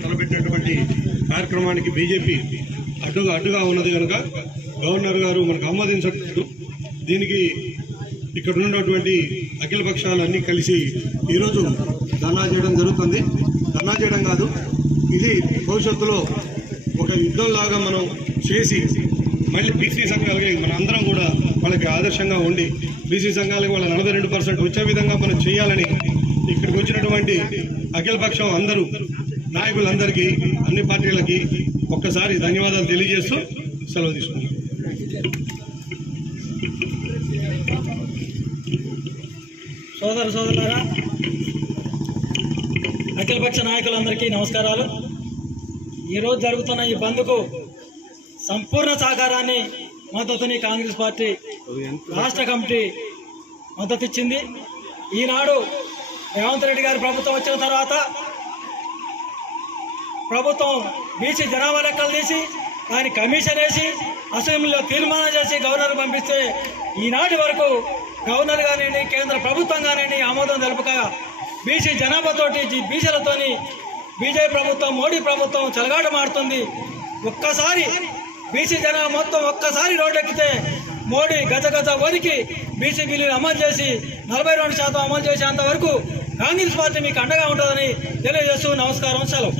తలపెట్టినటువంటి కార్యక్రమానికి బీజేపీ అడ్డుగా అడ్డుగా ఉన్నది కనుక గవర్నర్ గారు మనకు ఆమోదించట్లేదు. దీనికి ఇక్కడ ఉన్నటువంటి అఖిల పక్షాలు కలిసి ఈరోజు ధర్నా చేయడం జరుగుతుంది. ధర్నా చేయడం కాదు ఇది భవిష్యత్తులో ఒక యుద్ధంలాగా మనం చేసి మళ్ళీ బీసీ సంఘాలకి మన అందరం కూడా వాళ్ళకి ఆదర్శంగా ఉండి బీసీ సంఘాలకి వాళ్ళ నలభై రెండు పర్సెంట్ వచ్చే విధంగా మనం చేయాలని ఇక్కడికి వచ్చినటువంటి అఖిల పక్షం అందరూ నాయకులందరికీ అన్ని పార్టీలకి ఒక్కసారి ధన్యవాదాలు తెలియజేస్తూ సెలవు తీసుకున్నాను సోదర సోదరులారా అఖిలపక్ష నాయకులందరికీ నమస్కారాలు. ఈరోజు జరుగుతున్న ఈ బంద్కు సంపూర్ణ సహకారాన్ని మద్దతుని కాంగ్రెస్ పార్టీ రాష్ట్ర కమిటీ మద్దతు ఇచ్చింది ఈనాడు రేవంత్ రెడ్డి గారి ప్రభుత్వం వచ్చిన తర్వాత ప్రభుత్వం బీసీ జనాభా లెక్కలు తీసి దాని కమిషన్ వేసి అసెంబ్లీలో తీర్మానం చేసి గవర్నర్ పంపిస్తే ఈనాటి వరకు గవర్నర్ కానివ్వండి కేంద్ర ప్రభుత్వం కానివ్వండి ఆమోదం తెలుపక బీసీ జనాభాతోటి జీ- బీసీలతోని బీజేపీ ప్రభుత్వం మోడీ ప్రభుత్వం చెలగాట మారుతుంది. ఒక్కసారి బీసీ జనాభా మొత్తం ఒక్కసారి రోడ్డెక్కితే మోడీ గజ గజ వరికి బీసీ బిల్లుని అమలు చేసి నలభై రెండు శాతం అమలు చేసేంత వరకు కాంగ్రెస్ పార్టీ మీకు అండగా ఉంటుందని తెలియజేస్తూ నమస్కారం సెలవు.